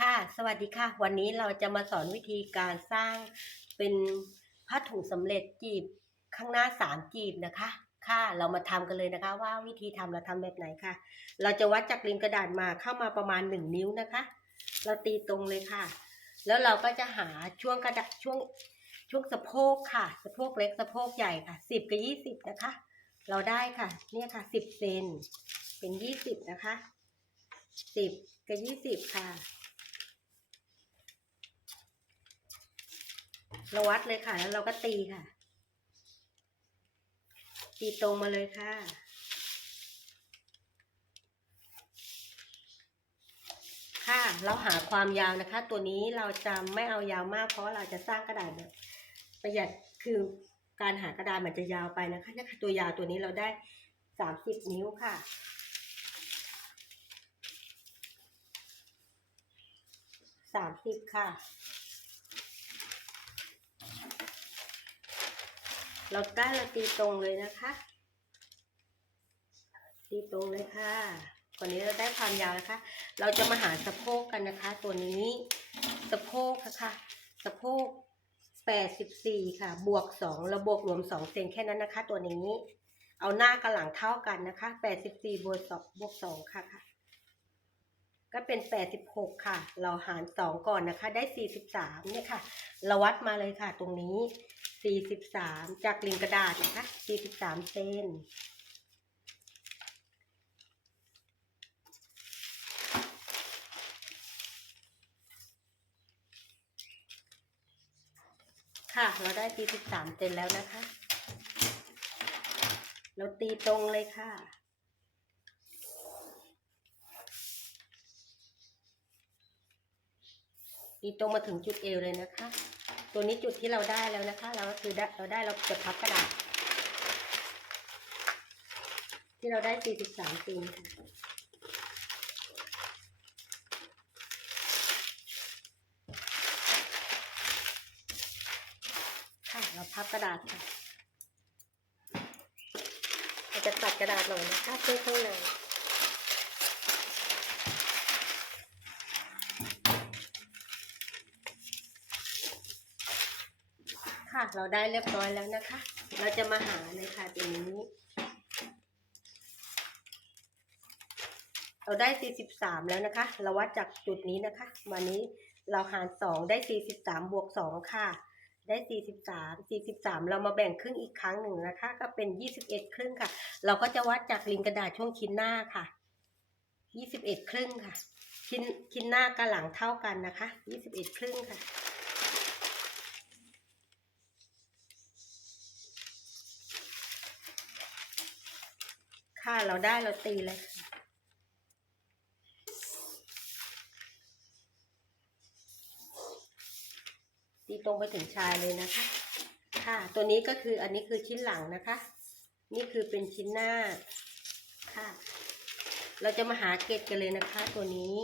ค่ะ สวัสดีค่ะ วันนี้เราจะมาสอนวิธีการสร้างเป็นผ้าถุงสำเร็จจีบข้างหน้าสามจีบนะคะ ค่ะ เรามาทำกันเลยนะคะ ว่าวิธีทำเราทำแบบไหนค่ะ เราจะวัดจากริมกระดาษมาเข้ามาประมาณหนึ่งนิ้วนะคะ เราตีตรงเลยค่ะ แล้วเราก็จะหาช่วงกระดาษช่วงช่วงสะโพกค่ะ สะโพกเล็กสะโพกใหญ่ค่ะสิบกับยี่สิบนะคะ เราได้ค่ะ เนี่ยค่ะสิบเซนเป็นยี่สิบนะคะสิบกับยี่สิบค่ะ เราวัดเลยค่ะ แล้วเราก็ตีค่ะ ตีตรงมาเลยค่ะ ค่ะ เราหาความยาวนะคะ ตัวนี้เราจะไม่เอายาวมาก เพราะเราจะสร้างกระดาษแบบประหยัดคือการหากระดาษมันจะยาวไปนะคะนี่ค่ะตัวยาวตัวนี้เราได้สามสิบนิ้วค่ะสามสิบค่ะ เราได้เราตีตรงเลยนะคะ ตีตรงเลยค่ะคนนี้เราได้ความยาวนะคะ เราจะมาหาสะโพกกันนะคะ ตัวนี้สะโพกค่ะสะโพกแปดสิบสี่ค่ะ บวกสองเราบวกรวมสองเซนแค่นั้นนะคะ ตัวนี้ เอาหน้ากับหลังเท่ากันนะคะแปดสิบสี่บวกสองบวกสองค่ะค่ะ ก็เป็นแปดสิบหกค่ะ เราหารสองก่อนนะคะ ได้สี่สิบสามเนี่ยค่ะ เราวัดมาเลยค่ะ ตรงนี้สี่สิบสามจากริมกระดาษนะคะสี่สิบสามเซนค่ะ เราได้ตีสิบสามเซนแล้วนะคะ เราตีตรงเลยค่ะ ตีตรงมาถึงจุดเอวเลยนะคะ ตัวนี้จุดที่เราได้แล้วนะคะ เราก็คือได้เราได้เราจะพับกระดาษ ที่เราได้ 43เซนค่ะค่ะเราพับกระดาษค่ะเราจะตัดกระดาษหน่อยนะคะเพื่อข้างใน ค่ะ เราได้เรียบร้อยแล้วนะคะ เราจะมาหาเลยค่ะตัวนี้ เราได้ 43 แล้วนะคะ เราวัดจากจุดนี้นะคะ วันนี้เราหาร 2 ได้ 43 บวก 2 ค่ะ ได้ 43 43 เรามาแบ่งครึ่งอีกครั้งหนึ่งนะคะ ก็เป็น 21 ครึ่งค่ะ เราก็จะวัดจากริมกระดาษช่วงชิ้นหน้าค่ะ 21 ครึ่งค่ะ ชิ้นชิ้นหน้ากับหลังเท่ากันนะคะ 21 ครึ่งค่ะ เราได้เราตีเลยค่ะตีตรงไปถึงชายเลยนะคะ ค่ะ ตัวนี้ก็คืออันนี้คือชิ้นหลังนะคะ นี่คือเป็นชิ้นหน้า ค่ะ เราจะมาหาเกตกันเลยนะคะ ตัวนี้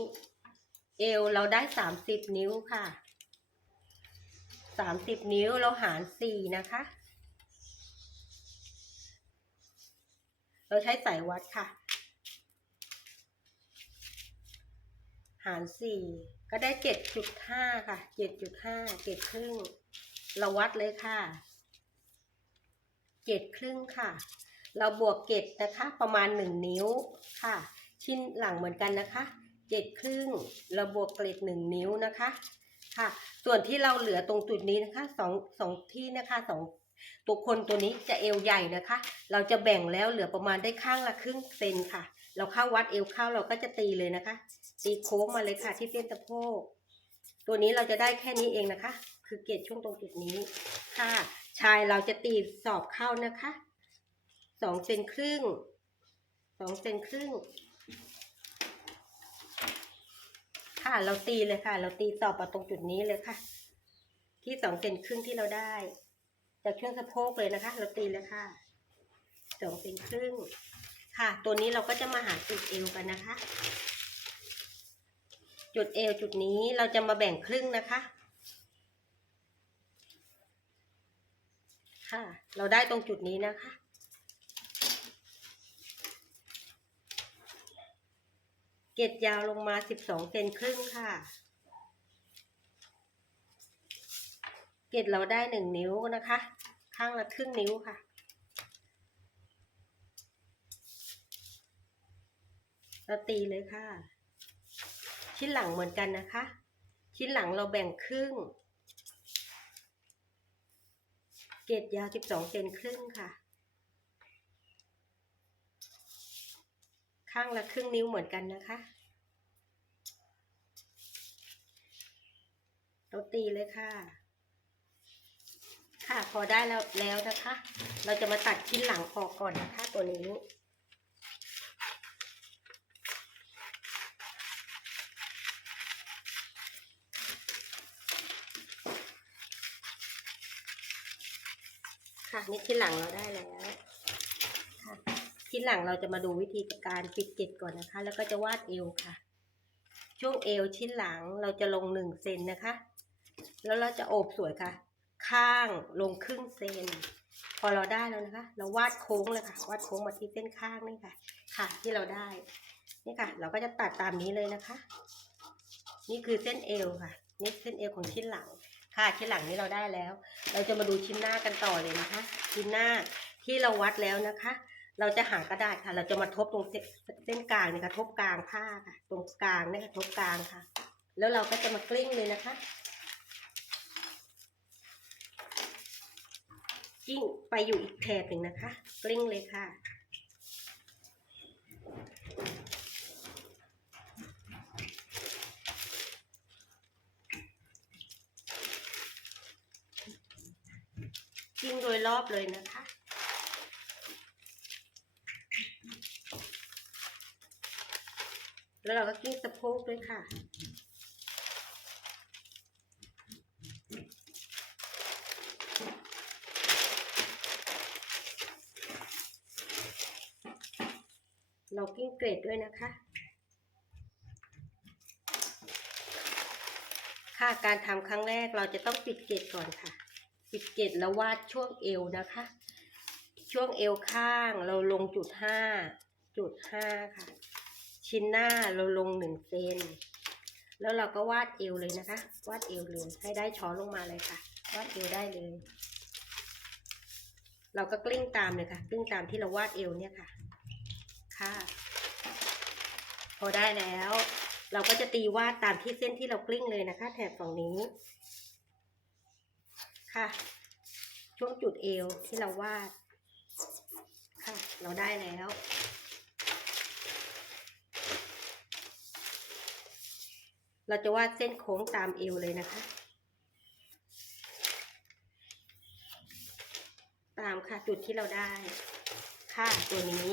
เอวเราได้สามสิบนิ้วค่ะสามสิบนิ้วเราหารสี่นะคะ เราใช้สายวัดค่ะ หารสี่ก็ได้เจ็ดจุดห้าค่ะเจ็ดจุดห้าเจ็ดครึ่ง เราวัดเลยค่ะเจ็ดครึ่งค่ะ เราบวกเกตนะคะประมาณหนึ่งนิ้วค่ะ ชิ้นหลังเหมือนกันนะคะเจ็ดครึ่ง เราบวกเกรดหนึ่งนิ้วนะคะค่ะ ส่วนที่เราเหลือตรงจุดนี้นะคะสองสองที่นะคะสอง ตัวคนตัวนี้จะเอวใหญ่นะคะ เราจะแบ่งแล้วเหลือประมาณได้ข้างละครึ่งเซนค่ะ เราเข้าวัดเอวเข้าเราก็จะตีเลยนะคะ ตีโค้งมาเลยค่ะที่เส้นสะโพก ตัวนี้เราจะได้แค่นี้เองนะคะ คือเกจช่วงตรงจุดนี้ค่ะ ชายเราจะตีสอบเข้านะคะสองเซนครึ่งสองเซนครึ่งค่ะเราตีเลยค่ะ เราตีสอบมาตรงจุดนี้เลยค่ะ ที่สองเซนครึ่งที่เราได้ จากช่วงสะโพกเลยนะคะ เราตีเลยค่ะสองเซนครึ่ง ค่ะ ตัวนี้เราก็จะมาหาจุดเอวกันนะคะ จุดเอวจุดนี้เราจะมาแบ่งครึ่งนะคะ ค่ะ เราได้ตรงจุดนี้นะคะเกตยาวลงมาสิบสองเซนครึ่งค่ะ เกล็ดเราได้หนึ่งนิ้วนะคะ ข้างละครึ่งนิ้วค่ะ เราตีเลยค่ะ ชิ้นหลังเหมือนกันนะคะ ชิ้นหลังเราแบ่งครึ่ง เกล็ดยาว12เซนครึ่งค่ะ ข้างละครึ่งนิ้วเหมือนกันนะคะ เราตีเลยค่ะ ค่ะ พอได้แล้วแล้วนะคะ เราจะมาตัดชิ้นหลังออกก่อนนะคะตัวนี้ค่ะนี่ชิ้นหลังเราได้แล้วค่ะชิ้นหลังเราจะมาดูวิธีการปิดเกล็ดก่อนนะคะ แล้วก็จะวาดเอวค่ะ ช่วงเอวชิ้นหลังเราจะลงหนึ่งเซนนะคะ แล้วเราจะโอบสวยค่ะ ข้างลงครึ่งเซน พอเราได้แล้วนะคะ เราวาดโค้งเลยค่ะ วาดโค้งมาที่เส้นข้างนี่ค่ะ ค่ะที่เราได้ นี่ค่ะ เราก็จะตัดตามนี้เลยนะคะ นี่คือเส้นเอวค่ะ นี่เส้นเอวของชิ้นหลัง ค่ะชิ้นหลังนี้เราได้แล้ว เราจะมาดูชิ้นหน้ากันต่อเลยนะคะ ชิ้นหน้าที่เราวัดแล้วนะคะ เราจะหากระดาษค่ะ เราจะมาทบตรงเส้นกลางนี่ค่ะทบกลางผ้าค่ะ ตรงกลางนี่ค่ะทบกลางค่ะ แล้วเราก็จะมากลิ้งเลยนะคะ กิ้งไปอยู่อีกแถบหนึ่งนะคะ กลิ้งเลยค่ะ กิ้งโดยรอบเลยนะคะแล้วเราก็กิ้งสะโพกด้วยค่ะ เรากิ้งเกรดด้วยนะคะ ค่ะการทำครั้งแรกเราจะต้องปิดเกตก่อนค่ะ ปิดเกตแล้ววาดช่วงเอวนะคะ ช่วงเอวข้างเราลงจุดห้าจุดห้าค่ะ ชิ้นหน้าเราลงหนึ่งเซนแล้วเราก็วาดเอวเลยนะคะ วาดเอวเลยให้ได้ช้อนลงมาเลยค่ะ วาดเอวได้เลย เราก็กลิ้งตามเลยค่ะ กลิ้งตามที่เราวาดเอวเนี่ยค่ะ ค่ะ พอได้แล้ว เราก็จะตีวาดตามที่เส้นที่เรากลิ้งเลยนะคะ แถบฝั่งนี้ ค่ะ ช่วงจุดเอวที่เราวาด ค่ะ เราได้แล้วเราจะวาดเส้นโค้งตามเอวเลยนะคะ ตามค่ะจุดที่เราได้ ค่ะตัวนี้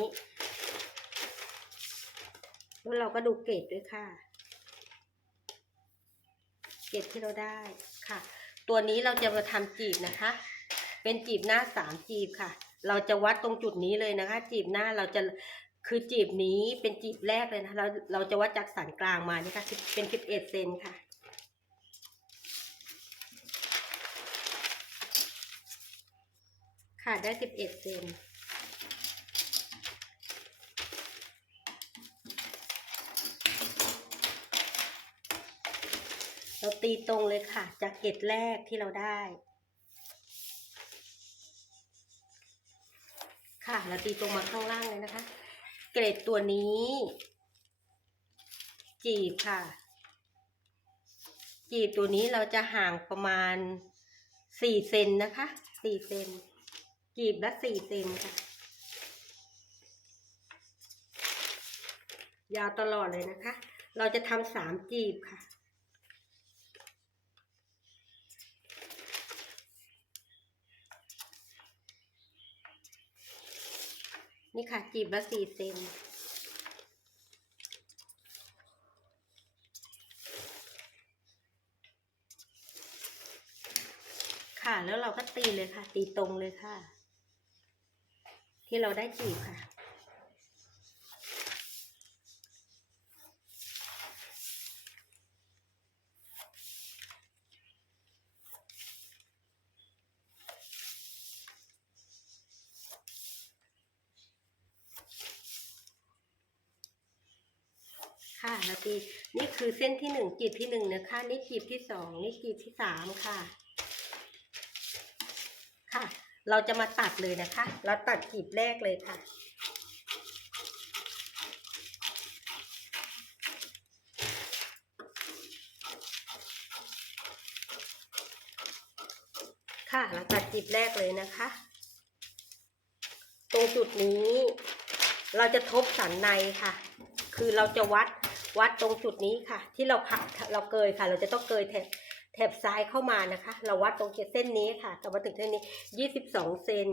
แล้วเราก็ดูเกรดด้วยค่ะ เกรดที่เราได้ค่ะ ตัวนี้เราจะมาทำจีบนะคะ เป็นจีบหน้าสามจีบค่ะ เราจะวัดตรงจุดนี้เลยนะคะ จีบหน้าเราจะคือจีบนี้เป็นจีบแรกเลยนะเราเราจะวัดจากสันกลางมานี่ค่ะเป็นสิบเอ็ดเซนค่ะค่ะได้สิบเอ็ดเซน เราตีตรงเลยค่ะ จากเกตแรกที่เราได้ ค่ะเราตีตรงมาข้างล่างเลยนะคะ เกรดตัวนี้ จีบค่ะ จีบตัวนี้เราจะห่างประมาณสี่เซนนะคะสี่เซนจีบละสี่เซนค่ะ ยาวตลอดเลยนะคะ เราจะทำสามจีบค่ะ นี่ค่ะจีบละสี่เซนค่ะแล้วเราก็ตีเลยค่ะ ตีตรงเลยค่ะ ที่เราได้จีบค่ะีนี่คือเส้นที่หนึ่งจีบที่หนึ่งนะคะ นี่จีบที่สองนี่จีบที่สามค่ะ ค่ะ เราจะมาตัดเลยนะคะ เราตัดกีบแรกเลยค่ะ ค่ะ เราตัดจีบแรกเลยนะคะ ตรงจุดนี้ เราจะทบสันในค่ะ คือเราจะวัด วัดตรงจุดนี้ค่ะ ที่เราพักเราเกยค่ะ เราจะต้องเกยแถบแถบซ้ายเข้ามานะคะ เราวัดตรงเส้นนี้ค่ะกลับมาถึงเส้นนี้ยี่สิบสองเซน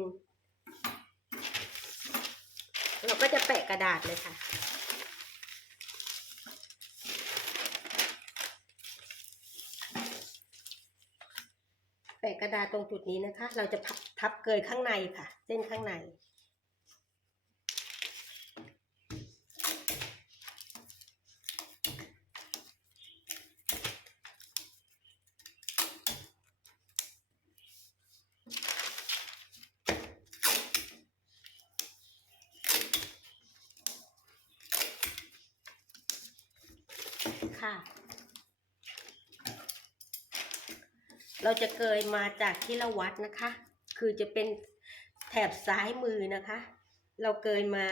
เราก็จะแปะกระดาษเลยค่ะแปะกระดาษตรงจุดนี้นะคะ เราจะพับทับเกยข้างในค่ะ เส้นข้างใน ค่ะ เราจะเกยมาจากที่เราวัดนะคะ คือจะเป็นแถบซ้ายมือนะคะ เราเกยมา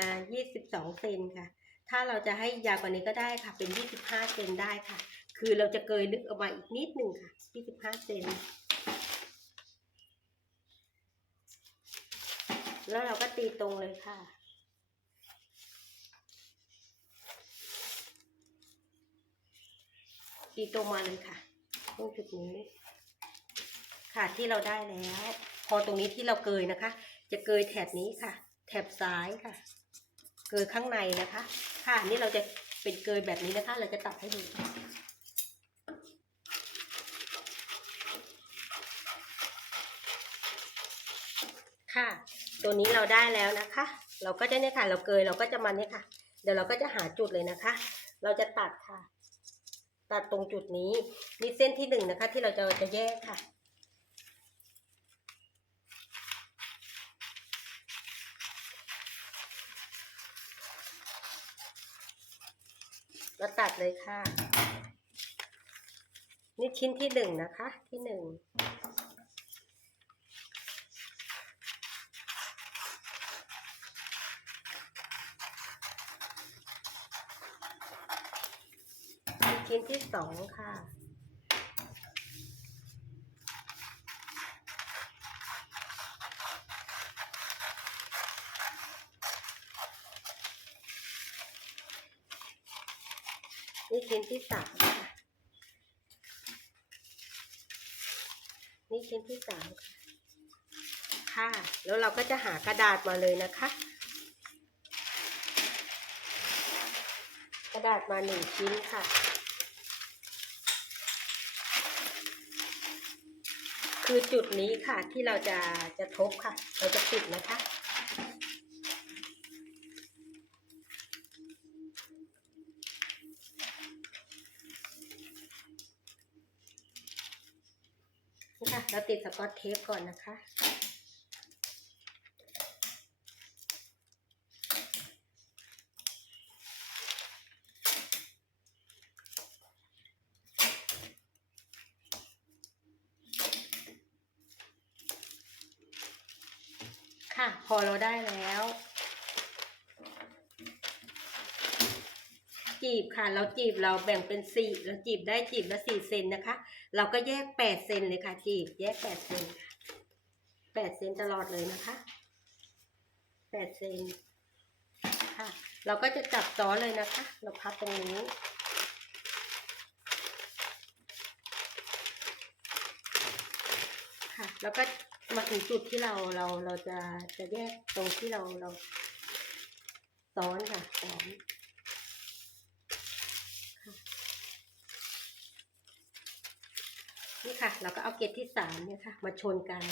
22 เซนค่ะ ถ้าเราจะให้ยาวกว่านี้ก็ได้ค่ะ เป็น 25 เซนได้ค่ะ คือเราจะเกยลึกออกมาอีกนิดหนึ่งค่ะ 25 เซนแล้วเราก็ตีตรงเลยค่ะ ตีตรงมาเลยค่ะตรงจุดนี้ ค่ะที่เราได้แล้ว พอตรงนี้ที่เราเกยนะคะ จะเกยแถบนี้ค่ะ แถบซ้ายค่ะ เกยข้างในนะคะ ค่ะนี่เราจะเป็นเกยแบบนี้นะคะ เราจะตัดให้ดูค่ะ ตัวนี้เราได้แล้วนะคะ เราก็จะเนี่ยค่ะ เราเกยเราก็จะมาเนี่ยค่ะ เดี๋ยวเราก็จะหาจุดเลยนะคะ เราจะตัดค่ะ ตัดตรงจุดนี้ มีเส้นที่หนึ่งนะคะ ที่เราจะจะแยกค่ะ เราตัดเลยค่ะ นี่ชิ้นที่หนึ่งนะคะ ที่หนึ่ง นี่ชิ้นที่ สองค่ะ นี่ชิ้นที่สามค่ะ นี่ชิ้นที่สามค่ะค่ะ แล้วเราก็จะหากระดาษมาเลยนะคะกระดาษมาหนึ่งชิ้นค่ะ คือจุดนี้ค่ะที่เราจะจะทบค่ะ เราจะปิดนะคะ นี่ค่ะ เราติดสกอตเทปก่อนนะคะ อเราได้แล้ว จีบค่ะ เราจีบเราแบ่งเป็นสี่เราจีบได้จีบละสี่เซนนะคะ เราก็แยกแปดเซนเลยค่ะ จีบแยกแปดเซนแปดเซนตลอดเลยนะคะแปดเซนค่ะ เราก็จะจับซ้อนเลยนะคะ เราพับตรงนี้ค่ะ แล้วก็ มาถึงจุดที่เราเราเราจะจะแยกตรงที่เราเราซ้อนค่ะซ้อนนี่ค่ะ เราก็เอาเกล็ดที่สามเนี่ยค่ะ มาชนกัน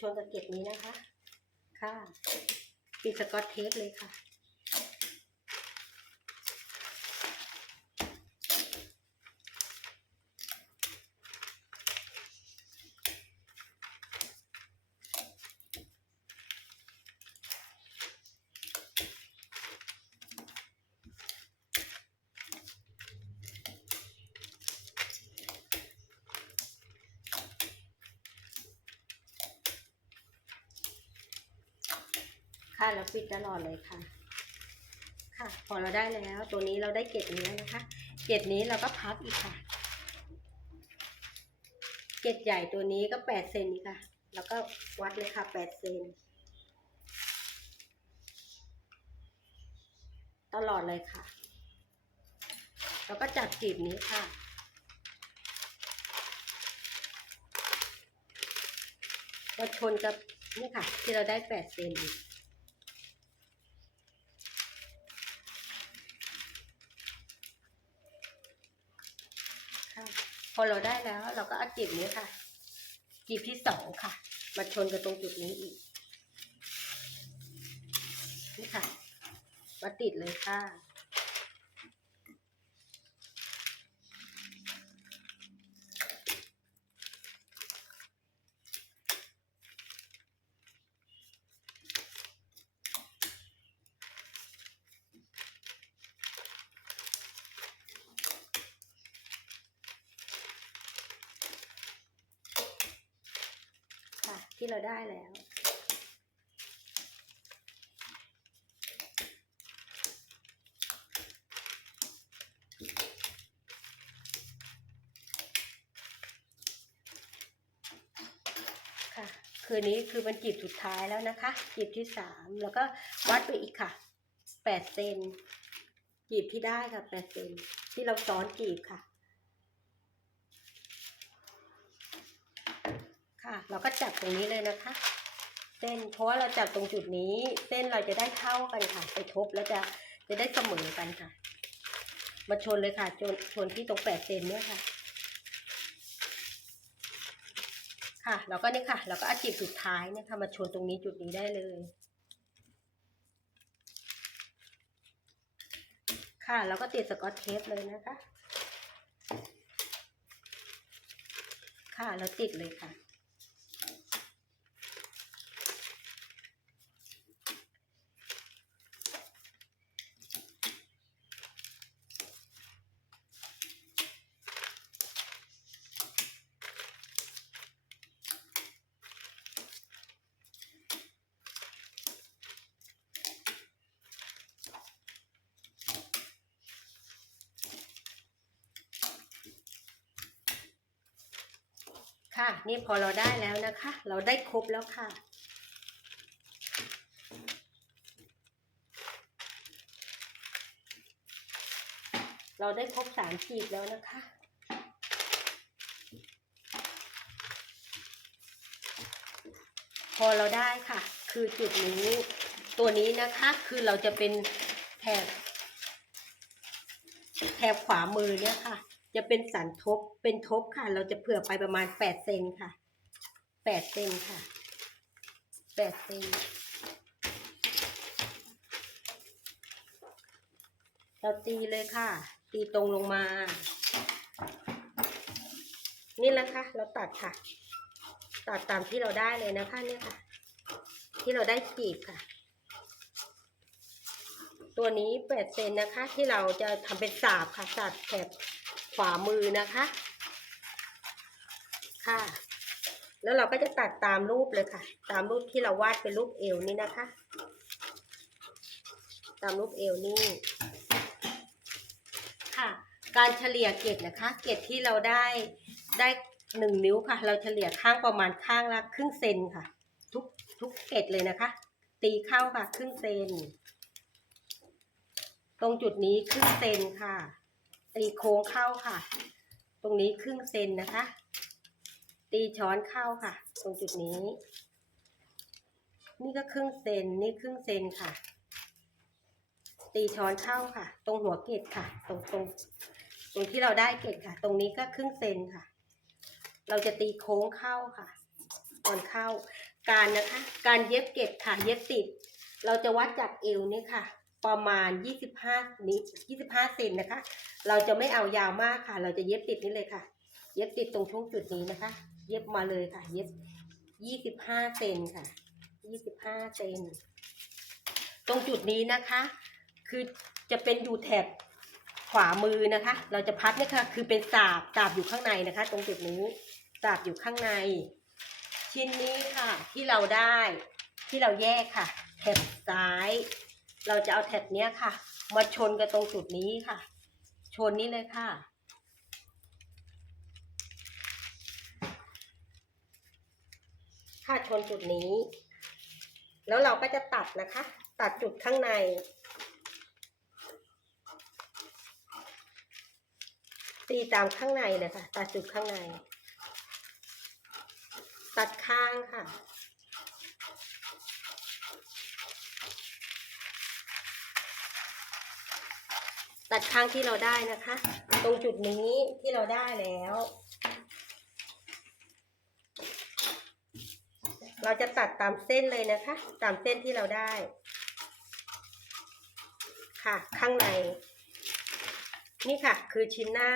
ชนกับเกล็ดนี้นะคะ ค่ะ ปิดสกอตเทปเลยค่ะ เราปิดตลอดเลยค่ะ ค่ะ พอเราได้แล้ว ตัวนี้เราได้เกล็ดนี้แล้วนะคะ เกล็ดนี้เราก็พับอีกค่ะ เกล็ดใหญ่ตัวนี้ก็แปดเซนค่ะ แล้วก็วัดเลยค่ะแปดเซนตลอดเลยค่ะ แล้วก็จับจีบนี้ค่ะมาชนกับนี่ค่ะ ที่เราได้แปดเซนค่ะ พ อเราได้แล้ว เราก็เอาจีบนี้ค่ะจีบที่สองค่ะ มาชนกับตรงจุดนี้อีก นี่ค่ะ มาติดเลยค่ะ ค่ะ ที่เราได้แล้ว ค่ะ คืนนี้คือมันจีบสุดท้ายแล้วนะคะ จีบที่สามแล้วก็วัดไปอีกค่ะแปดเซนจีบที่ได้ค่ะแปดเซนที่เราซ้อนจีบค่ะ ค่ะ เราก็จับตรงนี้เลยนะคะ เส้นเพราะว่าเราจับตรงจุดนี้ เส้นเราจะได้เท่ากันค่ะ ไปทบแล้วจะจะได้เสมอกันค่ะ มาชนเลยค่ะชนชนที่ตรงแปดเซนเนี่ยค่ะ ค่ะเราก็นี่ค่ะ เราก็อาจีบสุดท้ายเนี่ยค่ะมาชนตรงนี้จุดนี้ได้เลย ค่ะเราก็ติดสกอตเทปเลยนะคะ ค่ะเราติดเลยค่ะ ค่ะ นี่พอเราได้แล้วนะคะ เราได้ครบแล้วค่ะ เราได้ครบสามขีดแล้วนะคะพอเราได้ค่ะ คือจุดนี้ ตัวนี้นะคะคือเราจะเป็นแถบแถบขวามือเนี่ยค่ะ จะเป็นสันทบเป็นทบค่ะ เราจะเผื่อไปประมาณแปดเซนค่ะแปดเซนค่ะแปดเซนเราตีเลยค่ะ ตีตรงลงมา นี่แหละค่ะ เราตัดค่ะ ตัดตามที่เราได้เลยนะคะเนี่ยค่ะ ที่เราได้ขีดค่ะ ตัวนี้แปดเซนนะคะ ที่เราจะทำเป็นสาบค่ะสาบแถบ ขวามือนะคะ ค่ะ แล้วเราก็จะตัดตามรูปเลยค่ะ ตามรูปที่เราวาดเป็นรูปเอวนี่นะคะ ตามรูปเอวนี่ ค่ะ การเฉลี่ยเกรดนะคะ เกรดที่เราได้ได้หนึ่งนิ้วค่ะ เราเฉลี่ยข้างประมาณข้างละครึ่งเซนค่ะ ทุกทุกเกรดเลยนะคะ ตีเข้าค่ะ ครึ่งเซน ตรงจุดนี้ครึ่งเซนค่ะ ตีโค้งเข้าค่ะ ตรงนี้ครึ่งเซนนะคะ ตีช้อนเข้าค่ะ ตรงจุดนี้ นี่ก็ครึ่งเซนนี่ครึ่งเซนค่ะ ตีช้อนเข้าค่ะ ตรงหัวเกล็ดค่ะ ตรงตรงตรงที่เราได้เกล็ดค่ะ ตรงนี้ก็ครึ่งเซนค่ะ เราจะตีโค้งเข้าค่ะก่อนเข้า การนะคะ การเย็บเกล็ดค่ะ เย็บติด เราจะวัดจากเอวนี่ค่ะ ประมาณ 25นิ้ว25เซนนะคะ เราจะไม่เอายาวมากค่ะ เราจะเย็บติดนี่เลยค่ะ เย็บติดตรงช่วงจุดนี้นะคะ เย็บมาเลยค่ะ เย็บ 25เซนค่ะ 25เซนตรงจุดนี้นะคะ คือจะเป็นอยู่แถบขวามือนะคะ เราจะพับเนี่ยค่ะ คือเป็นสาบสาบอยู่ข้างในนะคะ ตรงจุดนี้สาบอยู่ข้างใน ชิ้นนี้ค่ะ ที่เราได้ที่เราแยกค่ะ แถบซ้าย เราจะเอาแถบเนี้ยค่ะ มาชนกันตรงจุดนี้ค่ะ ชนนี้เลยค่ะ ค่ะชนจุดนี้ แล้วเราก็จะตัดนะคะ ตัดจุดข้างในตีตามข้างในเลยค่ะตัดจุดข้างใน ตัดข้างค่ะ ตัดข้างที่เราได้นะคะ ตรงจุดนี้ที่เราได้แล้ว เราจะตัดตามเส้นเลยนะคะ ตามเส้นที่เราได้ ค่ะ ข้างใน นี่ค่ะ คือชิ้นหน้า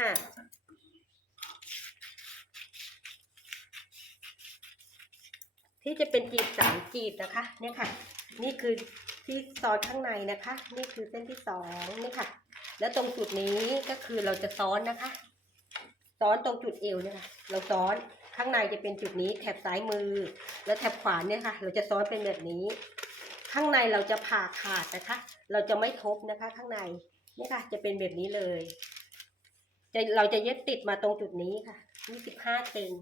ที่จะเป็นจีบสามจีบนะคะ เนี่ยค่ะ นี่คือที่ซอนข้างในนะคะ นี่คือเส้นที่สองนี่ค่ะ แล้วตรงจุดนี้ก็คือเราจะซ้อนนะคะ ซ้อนตรงจุดเอวเนี่ยค่ะ เราซ้อนข้างในจะเป็นจุดนี้แถบซ้ายมือ แล้วแถบขวาเนี่ยค่ะ เราจะซ้อนเป็นแบบนี้ ข้างในเราจะผ่าขาดนะคะ เราจะไม่ทบนะคะ ข้างในนี่ค่ะ จะเป็นแบบนี้เลยจะเราจะเย็บติดมาตรงจุดนี้ค่ะยี่สิบห้าเซน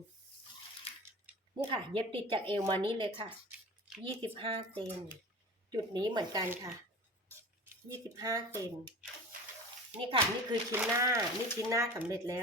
นี่ค่ะ เย็บติดจากเอวมานี่เลยค่ะยี่สิบห้าเซนจุดนี้เหมือนกันค่ะยี่สิบห้าเซน นี่ค่ะ นี่คือชิ้นหน้า นี่ชิ้นหน้าสำเร็จแล้ว